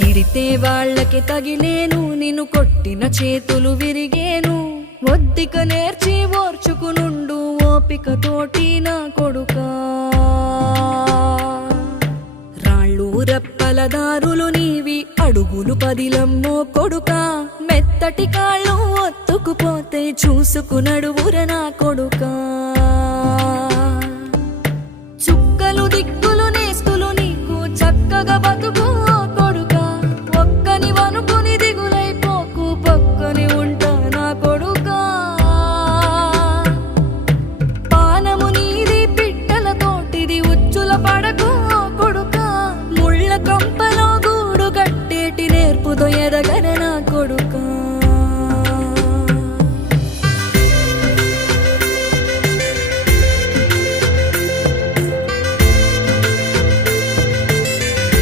తిడితే వాళ్ళకి తగిలేను, నిన్ను కొట్టిన చేతులు విరిగేను. ఒద్దిక నేర్చి ఓర్చుకునుండు ఓపికతోటి నా కొడుకా. రాళ్ళు రెప్పల దారులు నీవి, అడుగులు పదిలమ్మో కొడుకా. మెత్తటి కాళ్ళు ఒత్తుకుపోతే చూసుకునడువుర నా కొడుకా. చుక్కలు దిక్కులు నేస్తులు నీకు చక్కగా బతుకు కొడుకా. ఒక్కని వనుకుని దిగులైపోకు, పక్కని ఉంటా నా కొడుకా. పానము నీది పిట్టల తోటిది, ఉచ్చుల పడకు కొడుకా. ముళ్ళ కంపలో గూడు కట్టేటి నేర్పుతో ఎదగన